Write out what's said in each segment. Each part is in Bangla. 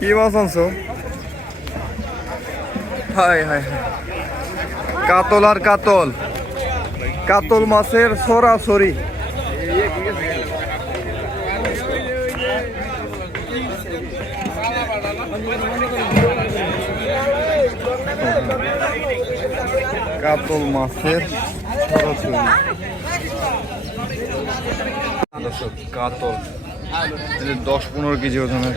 কি মাছ আনছো? হাই হাই। কাতল আর কাতল। কাতল মাছের সরাসরি। কাতল মাছের সরাসরি। কাতল। দশ পনেরো কেজি ওজনের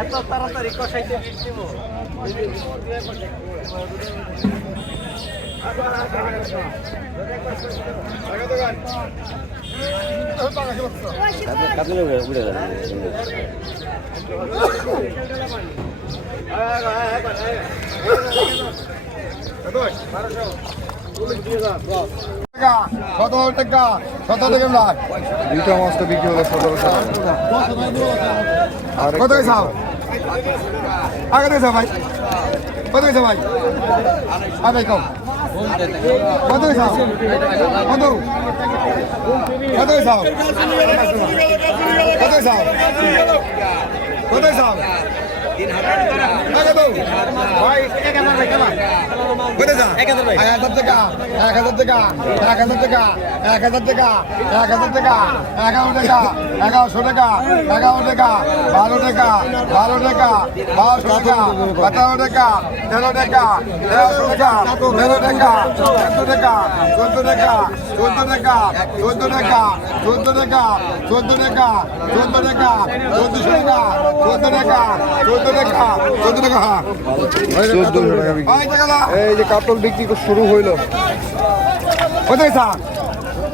এত তাড়াতাড়ি কষাইতে দিব কাপড়ে উড়ে যাবে বারোশো। দিয়ে যান সতেরো টাকা টাকা লাখ দুইটা মাছটা বিক্রি হলো সতেরো টাকা। আর কত গেছে ভাই। কত গেছে ভাই? কম কত গেছে কত? কত গেছে কত গেছে কত গেছে এক হাজার টাকা এক হাজার টাকা এক হাজার টাকা। এক হাজার টাকা এক হাজার টাকা এগারো টাকা এগারোশো টাকা এগারো টাকা বারো টাকা বারো টাকা বারোশো টাকা আঠারো টাকা তেরো টাকা তেরোশো টাকা তেরো টাকা চোদ্দ টাকা চোদ্দ টাকা চোদ্দ টাকা চোদ্দ টাকা চোদ্দ টাকা চোদ্দ টাকা চোদ্দ টাকা চোদ্দশো টাকা চোদ্দ টাকা চোদ্দ টাকা চোদ্দ টাকা হ্যাঁ চোদ্দশো টাকা। এই যে কাতল বিক্রি শুরু হইল কোথায় স্যার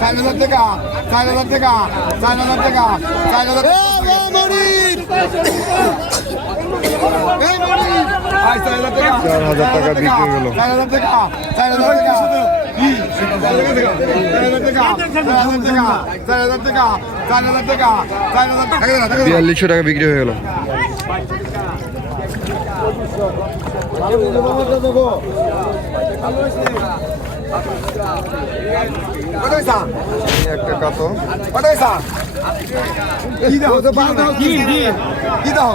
চার হাজার টাকা চার হাজার টাকা চার হাজার টাকা হাজার টাকা বিক্রি চার হাজার টাকা চার হাজার টাকা বিয়াল্লিশশো টাকা বিক্রি হয়ে গেল। একটা কত। কত কি দাও? কি দাও?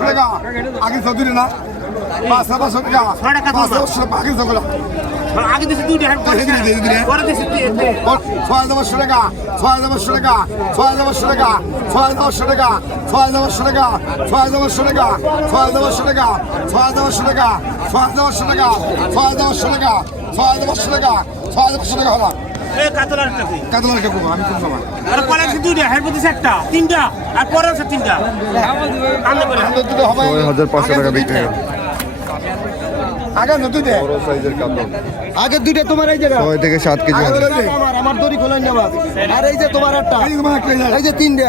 পাঁচশো পাঁচশো টাকা পাঁচশো পাঁচশো টাকা পাঁচশো পাঁচশো টাকা পাঁচশো পাঁচশো টাকা পাঁচশো পাঁচশো টাকা পাঁচশো পাঁচশো টাকা পাঁচশো পাঁচশো টাকা পাঁচশো পাঁচশো টাকা পাঁচশো টাকা পাঁচশো পাঁচশো টাকা পাঁচশো পাঁচশো টাকা পাঁচশো পাঁচশো টাকা পাঁচশো ছয় হাজার টাকা পাঁচশো পাঁচশো টাকা পাঁচশো পাঁচশো টাকা পাঁচশো পাঁচশো টাকা পাঁচশো পাঁচশো টাকা পাঁচশো পাঁচশো টাকা টাকা আগে চৌধুরী না পাঁচশো পাঁচশো টাকা পাঁচশো পাঁচশো আগে চৌধুরী আগে দিছি দুইটা হ্যান্ড পরে দিবি, দিয়ে দিবি পরে দিছি ছয় হাজার পাঁচশো টাকা ছয় হাজার পাঁচশো টাকা ছয় হাজার পাঁচশো টাকা ছয় হাজার পাঁচশো টাকা ছয় হাজার পাঁচশো টাকা ছয় হাজার পাঁচশো টাকা ছয় হাজার পাঁচশো টাকা ছয় হাজার পাঁচশো টাকা ছয় হাজার পাঁচশো টাকা ছয় হাজার পাঁচশো টাকা ছয় হাজার পাঁচশো টাকা ছয় হাজার পাঁচশো টাকা হলো এ কাতলার একটা কই। কাতলার কাকু আমি কোন সময় আর পরে আছে দুইটা হেড প্রতি একটা তিনটা আর পরে আছে তিনটা। ছয় হাজার পাঁচশো টাকা বিক্রি আগে দুইটা? বড় সাইজের কাতল। আগে দুইটা তোমার এই জায়গা 6 থেকে 7 কেজি আমার আমার দড়ি খোলেন না আর এই যে তোমার একটা এই যে তিনটা।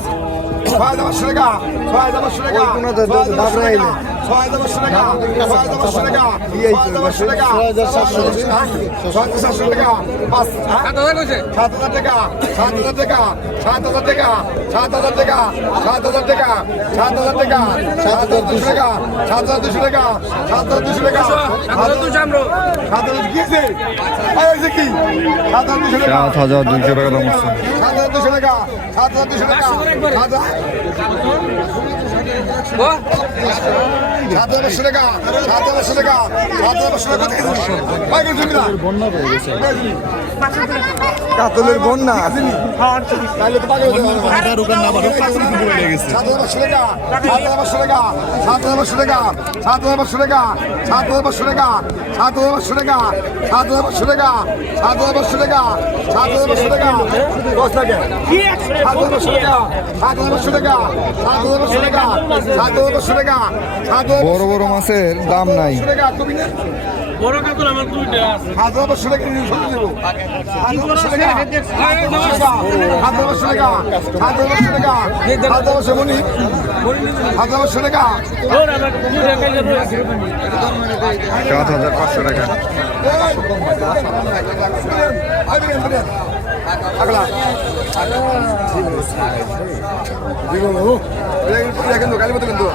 ছয় দাবার সুরেখা ছয় দাবার সুরেখা ছয় হাজার পাঁচশো টাকা ছয় হাজার পাঁচশো টাকা ছয় হাজার পাঁচশো টাকা ছয় হাজার পাঁচশো টাকা ছয় হাজার সাতশো টাকা পাঁচ সাত হাজার টাকা সাত হাজার টাকা সাত হাজার টাকা সাত হাজার টাকা সাত হাজার টাকা সাত হাজার টাকা সাত হাজার দুশো টাকা সাত হাজার দুশো টাকা সাত হাজার দুশো টাকা সাত হাজার সাত কি আছে এই হয়েছে কি সাত হাজার দুশো টাকা সাত হাজার দুইশো টাকা দাম হচ্ছে সাত হাজার দুশো টাকা সাত হাজার দুশো টাকা সাত হাজার সাত পাঁচশো টাকা সাত পাঁচশো টাকা সাত পাঁচশো টাকা কাতলের বন্যা তাহলে তো পাগল সাত পাঁচশো টাকা সাত পাঁচশো টাকা সাত পাঁচশো টাকা সাত পাঁচশো টাকা সাত পাঁচশো টাকা সাত পাঁচশো টাকা সাত পাঁচশো টাকা সাত পাঁচশো টাকা সাত হাজার পাঁচশো টাকা দশ টাকা সাত পাঁচশো টাকা সাত পাঁচশো টাকা সাত পাঁচশো টাকা সাত পাঁচশো টাকা সাত হাজার বড় বড় মাছের দাম নাই। সাত হাজার পাঁচশো টাকা। अगला দেখেন তো কালী মতো কিন্তু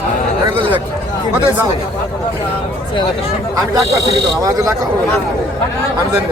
আমি ডাক পাচ্ছি কিন্তু আমাকে ডাক করব না আমি জানি